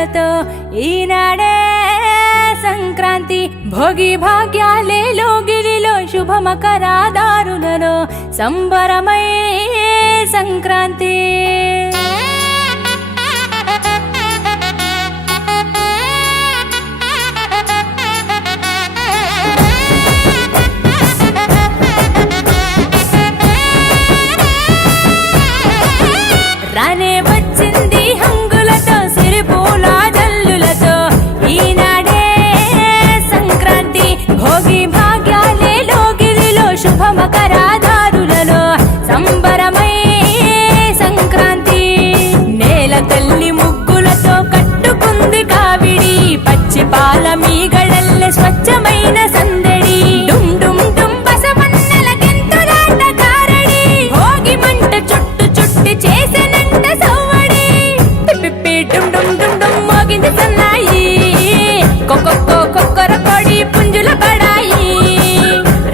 జల్లులతో ఈనాడే సంక్రాంతి. భోగి భాగ్యాలే లోగిలిలో శుభమకరాదారులలో సంబరమై సంక్రాంతి. రానే వచ్చింది హంగులతో సిరిపూల జల్లులతో ఈనాడే సంక్రాంతి. భోగి భాగ్యాలే లోగిలిలో శుభమకరాదారులలో సంబరమై సంక్రాంతి. నేల తల్లి ముగ్గులతో కట్టుకుంది కావిడి, పచ్చి పాల మీగడల్లె స్వచ్ఛమైన సందడి. డుమ్ డుమ్ డుమ్ బసవన్నెల గెంతులాట కారడి, భోగి మంట చుట్టు చుట్టి చేసెనంట సవ్వడి. పిప్పి డుమ్ డుమ్ డుమ్ డుమ్ మోగింది సన్నాయి, కొక్కొక్కో కొక్కర కొడి పుంజుల పడాయి.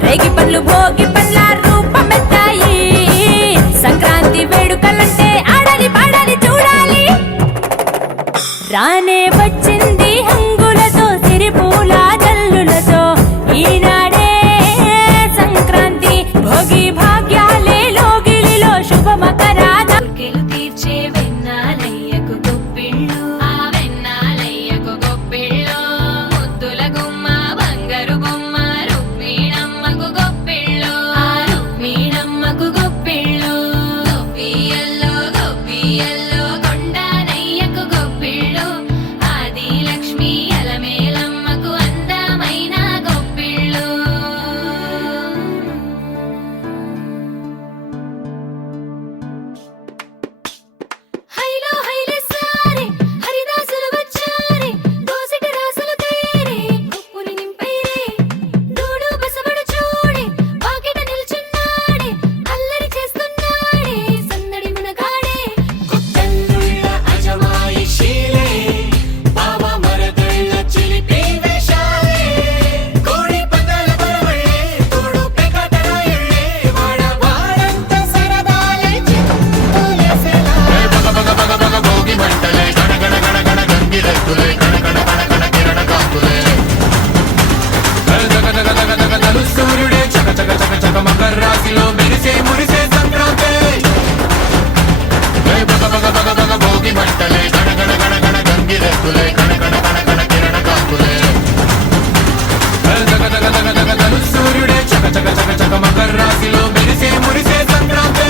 రేగి పళ్ళు భోగి పండ్ల రూపమెత్తాయి. సంక్రాంతి వేడుకలంటే ఆడాలి పాడాలి చూడాలి. రానే వచ్చింది హంగులతో సిరిపూల జల్లులతో ఈనాడే సంక్రాంతి. భోగి భాగ్యాలే లోగిలిలో శుభమకరాదా. కోర్కెలు తీర్చే వెన్నాలయ్యకు గొప్పిళ్ళు, ఆ వెన్నాలయ్యకు గొప్పిళ్ళు. ముద్దుల గుమ్మ బంగారు బొమ్మ రుక్మిణమ్మకు గొప్పిళ్ళు, ఆ రుక్మిణమ్మకు గొప్పిళ్ళు. గొప్పియల్లో గొప్పియల్లో కొండానయ్యకు గొప్పిళ్ళు, ఆది లక్ష్మి అలమేలమ్మకు అందమైన గొప్పిళ్ళు. హైలో హైలే సారే హరిదాసులు వచ్చారే, దోసిటి రాసులు తేరే కొప్పుని నింపైరే. దూడు బసవడు చూడే వాకిట నిల్చున్నాడే, అల్లరి చేస్తున్నాడే సందడి మునగాడే. కొత్తల్లుళ్ళ అజమాయిషీలే, బావ మరదళ్ళ చిలిపి వేషాలే. కోడి పందాల బరవళ్ళే, తోడు పెకటల ఇళ్ళే, వాడవాడంత సరదాలే చిందులేసేలా. బగ బగ బగ బగ భోగి మంటలే, గణ గణ గణ గణ గంగిరెద్దులే, గణ గణ గణ గణ కిరణ కాంతులే. దగ దగ దగ దగ దలు సూర్యుడే, చక చక చక చక మకర రాశిలో మెరిసే మురిసే సంక్రాంతి. బగ బగ బగ బగ భోగి మంటలే, గణ గణ గణ గణ గంగిరెద్దులే, గణ గణ గణ గణ కిరణ కాంతులే. దగ దగ దగ దగ దలు సూర్యుడే, చక చక చక చక మకర రాశిలో మెరిసే మురిసే సంక్రాంతి.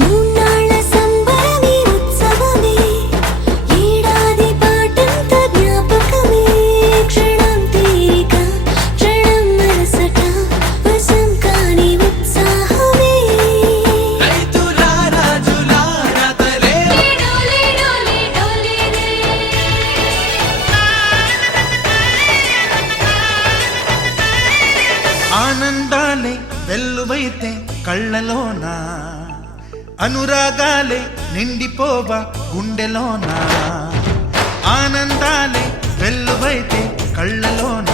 మూన్నాళ్ళ సంబరమే ఉత్సవమే, ఏడాది పాటంత జ్ఞాపకమే. క్షణం తీరిక క్షణం మరసట, వశం కాని ఉత్సాహమే. రైతుల రాజుల రాతలే, డోలే డోలే డోలే రే. ఆనందాలే వెల్లువైతే కళ్ళలోన, అనురాగాలే నిండిపోవా గుండెలోన. ఆనందాలే వెల్లువైతే కళ్ళలోన,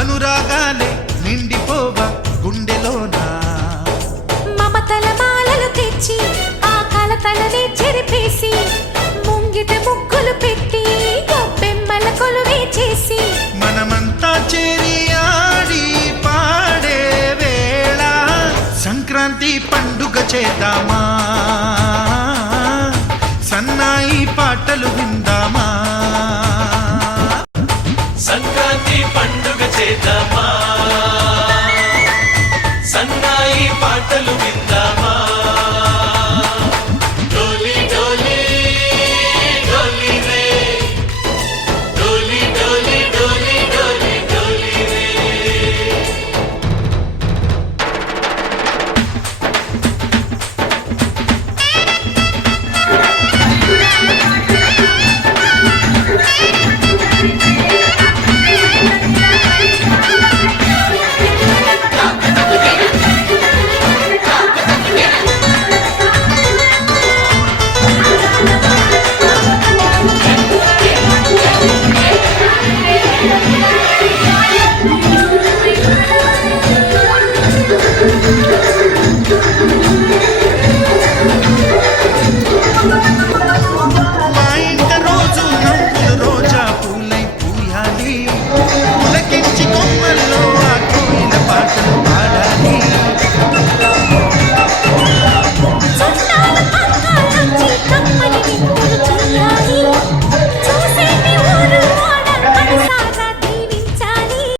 అనురాగాలే నిండిపోవా గుండెలోన. మమతల మాలలు తెచ్చి ఆ కలతలనే చెరిపేసి, ముంగిట ముగ్గులు పెట్టి గొప్పెమ్మల కొలువే చేసి. మనమంతా చేరి ఆడి పాడే వేళ, సంక్రాంతి పండుగ చేద్దామా, సన్నాయి పాటలు విందామా. సంక్రాంతి పండుగ చేద్దామా.